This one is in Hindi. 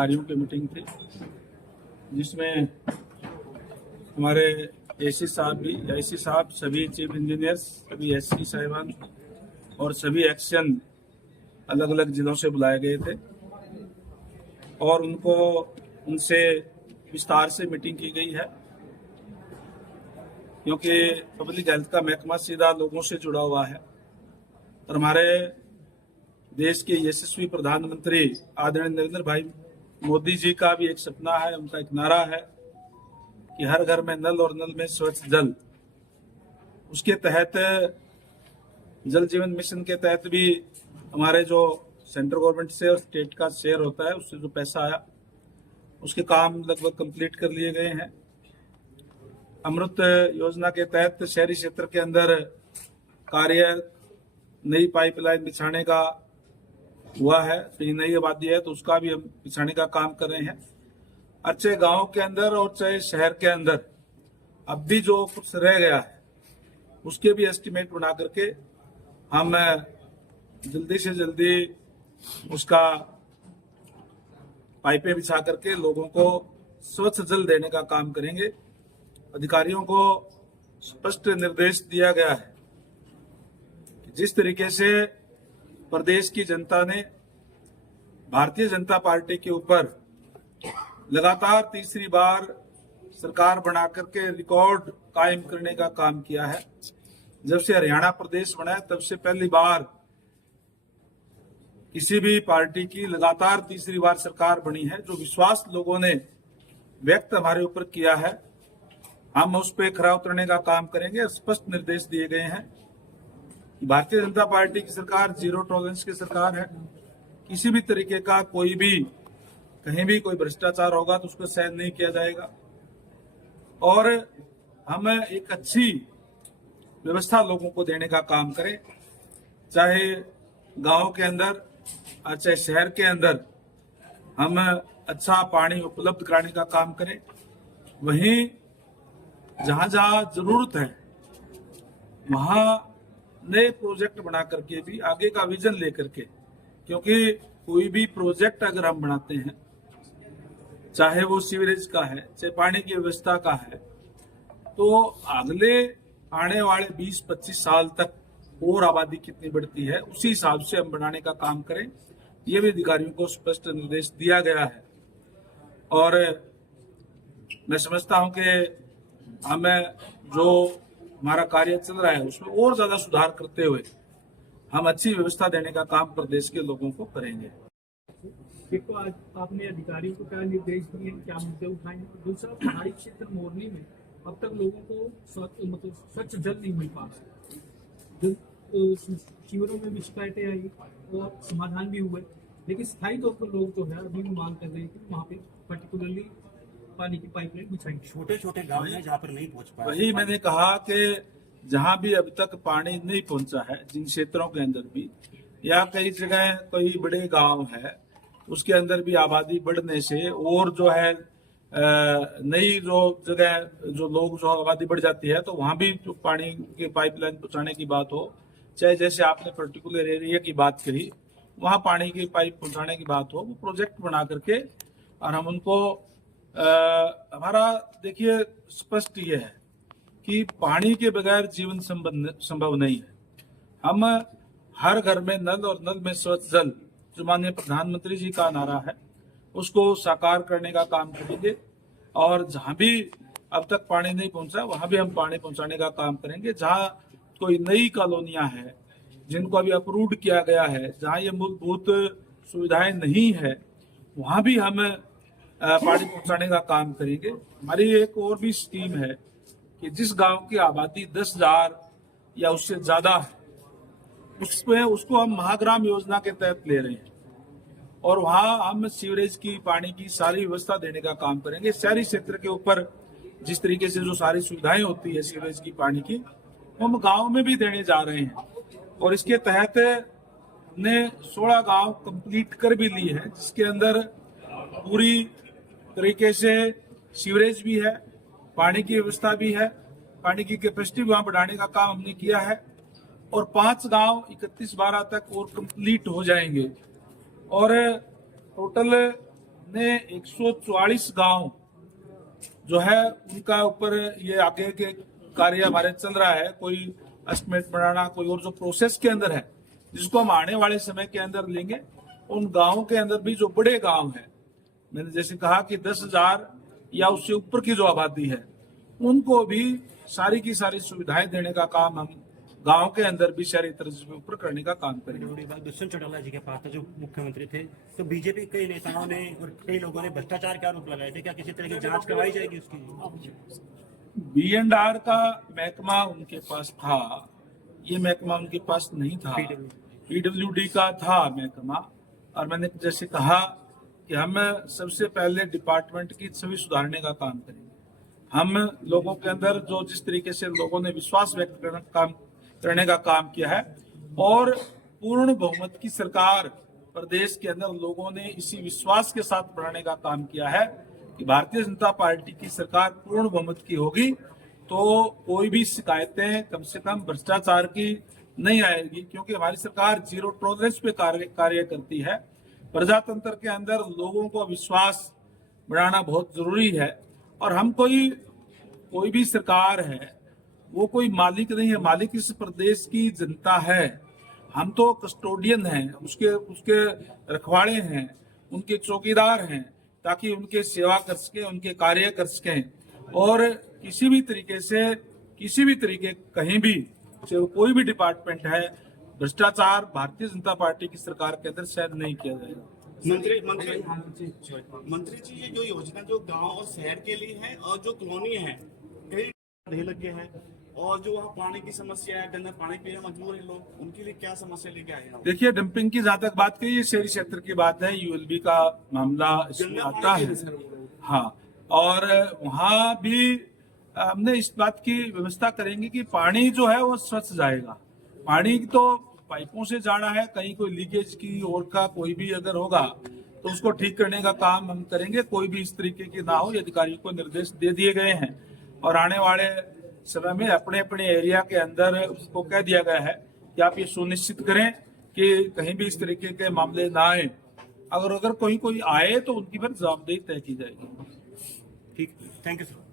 अधिकारियों की मीटिंग थी, जिसमें हमारे एसी साहब, सभी चीफ इंजीनियर्स, सभी एससी साहिबान और सभी एक्शन अलग अलग जिलों से बुलाए गए थे और उनसे विस्तार से मीटिंग की गई है, क्योंकि पब्लिक हेल्थ का महकमा सीधा लोगों से जुड़ा हुआ है और हमारे देश के यशस्वी प्रधानमंत्री आदरणीय नरेंद्र भाई मोदी जी का भी एक सपना है, उनका एक नारा है कि हर घर में नल और नल में स्वच्छ जल। उसके तहत जल जीवन मिशन के तहत भी हमारे जो सेंट्रल गवर्नमेंट से और स्टेट का शेयर होता है, उससे जो पैसा आया उसके काम लगभग कंप्लीट कर लिए गए हैं। अमृत योजना के तहत शहरी क्षेत्र के अंदर कार्य नई पाइपलाइन बिछाने का हुआ है, तो ये नई आबादी है तो उसका भी हम बिछाने का काम कर रहे हैं। अच्छे गांव के अंदर और चाहे शहर के अंदर अब भी जो कुछ रह गया है उसके भी एस्टिमेट बना करके हम जल्दी से जल्दी उसका पाइपें बिछा करके लोगों को स्वच्छ जल देने का काम करेंगे। अधिकारियों को स्पष्ट निर्देश दिया गया है कि जिस तरीके से प्रदेश की जनता ने भारतीय जनता पार्टी के ऊपर लगातार तीसरी बार सरकार बना करके रिकॉर्ड कायम करने का काम किया है। जब से हरियाणा प्रदेश बना है तब से पहली बार किसी भी पार्टी की लगातार तीसरी बार सरकार बनी है। जो विश्वास लोगों ने व्यक्त हमारे ऊपर किया है, हम उस पर खरा उतरने का काम करेंगे। स्पष्ट निर्देश दिए गए हैं। भारतीय जनता पार्टी की सरकार जीरो टॉलरेंस की सरकार है। किसी भी तरीके का कोई भी कहीं भी कोई भ्रष्टाचार होगा तो उसको सहन नहीं किया जाएगा और हम एक अच्छी व्यवस्था लोगों को देने का काम करें, चाहे गांव के अंदर चाहे शहर के अंदर। हम अच्छा पानी उपलब्ध कराने का काम करें। वहीं जहां जहां जरूरत है वहां नए प्रोजेक्ट बना करके भी आगे का विजन लेकर के, क्योंकि कोई भी प्रोजेक्ट अगर हम बनाते हैं, चाहे वो सीवरेज का है चाहे पानी की व्यवस्था का है, तो अगले आने वाले 20-25 साल तक और आबादी कितनी बढ़ती है उसी हिसाब से हम बनाने का काम करें। ये भी अधिकारियों को स्पष्ट निर्देश दिया गया है और मैं समझता हूं कि हमें जो हमारा कार्य चल रहा है उसमें और ज्यादा सुधार करते हुए हम अच्छी व्यवस्था देने का काम प्रदेश के लोगों को करेंगे। देखो, आज आपने अधिकारियों को क्या निर्देश दिए, क्या मुद्दे उठाए। दूसरा, पहाड़ी क्षेत्र मोरनी में अब तक लोगों को स्वच्छ जल नहीं मिल पा रहा। शिविरों में भी शिकायतें आई और समाधान भी हुए, लेकिन स्थायी तौर पर लोग जो है अभी भी मांग कर रहे हैं कि वहाँ पे पर्टिकुलरली पानी की पाइपलाइन बिछाई। छोटे छोटे गांव हैं जहाँ पर नहीं पहुँच पाए। वही मैंने कहा कि जहाँ भी अब तक पानी नहीं पहुंचा है, जिन क्षेत्रों के अंदर भी या कई जगह कोई बड़े गांव है उसके अंदर भी आबादी बढ़ने से और जो है नई जो जगह जो लोग जो आबादी बढ़ जाती है तो वहां भी जो पानी के पाइपलाइन पहुंचाने की बात हो, चाहे जैसे आपने पर्टिकुलर एरिया की बात करी वहां पानी की पाइप पहुंचाने की बात हो, वो प्रोजेक्ट बना करके और हम उनको हमारा देखिए स्पष्ट ये है कि पानी के बगैर जीवन संभव नहीं है। हम हर घर में नल और नल में स्वच्छ जल, जो माननीय प्रधानमंत्री जी का नारा है, उसको साकार करने का काम करेंगे और जहां भी अब तक पानी नहीं पहुंचा वहां भी हम पानी पहुंचाने का काम करेंगे। जहां कोई नई कॉलोनियां हैं जिनको अभी अप्रूव्ड किया गया है, जहां ये मूलभूत सुविधाएं नहीं है, वहां भी हम पानी पहुंचाने का काम करेंगे। हमारी एक और भी स्कीम है कि जिस गांव की आबादी 10,000 या उससे ज्यादा है उसमें उसको हम महाग्राम योजना के तहत ले रहे हैं और वहां हम सीवरेज की पानी की सारी व्यवस्था देने का काम करेंगे। शहरी क्षेत्र के ऊपर जिस तरीके से जो सारी सुविधाएं होती है सीवरेज की पानी की, हम गांव में भी देने जा रहे हैं और इसके तहत हमने 16 गांव कंप्लीट कर भी ली है, जिसके अंदर पूरी तरीके से सीवरेज भी है, पानी की व्यवस्था भी है, पानी की कैपेसिटी वहां बढ़ाने का काम हमने किया है और 5 गांव 31/12 तक और कंप्लीट हो जाएंगे और टोटल ने 144 गांव जो है उनका ऊपर ये आगे के कार्य हमारे चल रहा है, कोई एस्टिमेट बनाना, कोई और जो प्रोसेस के अंदर है, जिसको हम आने वाले समय के अंदर लेंगे। उन गांवों के अंदर भी जो बड़े गांव हैं, मैंने जैसे कहा कि 10,000 या उससे ऊपर की जो आबादी है, उनको भी सारी की सारी सुविधाएं देने का काम हम गांव के अंदर भी शहरी तर्ज पे ऊपर करने का काम करेंगे। थोड़ी बात दुष्यंत चौटाला जी के पास था, जो मुख्यमंत्री थे, तो बीजेपी के कई नेताओं ने और कई लोगों ने भ्रष्टाचार के आरोप लगाए थे। क्या किसी तरह की जांच करवाई जाएगी उसकी? B&R का महकमा उनके पास था, ये महकमा उनके पास नहीं था। PWD का था महकमा। और मैंने जैसे कहा कि हम सबसे पहले डिपार्टमेंट की छवि सुधारने का काम करेंगे। हम लोगों के अंदर जो जिस तरीके से लोगों ने विश्वास व्यक्त करने का काम किया है, और पूर्ण बहुमत की सरकार प्रदेश के अंदर लोगों ने इसी विश्वास के साथ बढ़ाने का काम किया है कि भारतीय जनता पार्टी की सरकार पूर्ण बहुमत की होगी तो कोई भी शिकायतें कम से कम भ्रष्टाचार की नहीं आएगी, क्योंकि हमारी सरकार जीरो टॉलरेंस पे कार्य करती है। प्रजातंत्र के अंदर लोगों को विश्वास बढ़ाना बहुत जरूरी है। और हम कोई भी सरकार है, वो कोई मालिक नहीं है, मालिक इस प्रदेश की जनता है। हम तो कस्टोडियन हैं, उसके रखवाड़े हैं, उनके चौकीदार हैं, ताकि उनके सेवा कर सके, उनके कार्य कर सकें। और किसी भी तरीके कहीं भी चाहे कोई भी डिपार्टमेंट है, भ्रष्टाचार भारतीय जनता पार्टी की सरकार के अंदर शायद नहीं किया जाएगा। मंत्री जी, ये जो योजना जो गांव और शहर के लिए है, और जो कॉलोनी है कई ढेर लगे हैं, और जो वहाँ पानी की समस्या है, गंदा पानी पीने मजबूर है लोग, उनके लिए क्या समस्या लेके आए हैं? देखिए, डंपिंग की जहां तक बात कही, ये शहरी क्षेत्र की बात है, ULB का मामला इसमें आता है। हाँ, और वहाँ भी हमने इस बात की व्यवस्था करेंगे कि पानी जो है वो स्वच्छ जाएगा। पानी तो पाइपों से जाना है, कहीं कोई लीकेज की और का कोई भी अगर होगा तो उसको ठीक करने का काम हम करेंगे। कोई भी इस तरीके की ना हो, ये अधिकारियों को निर्देश दे दिए गए हैं। और आने वाले समय में अपने अपने एरिया के अंदर उसको कह दिया गया है कि आप ये सुनिश्चित करें कि कहीं भी इस तरीके के मामले ना आए। अगर कोई आए तो उनकी फिर जवाबदेही तय की जाएगी। ठीक, थैंक यू सर।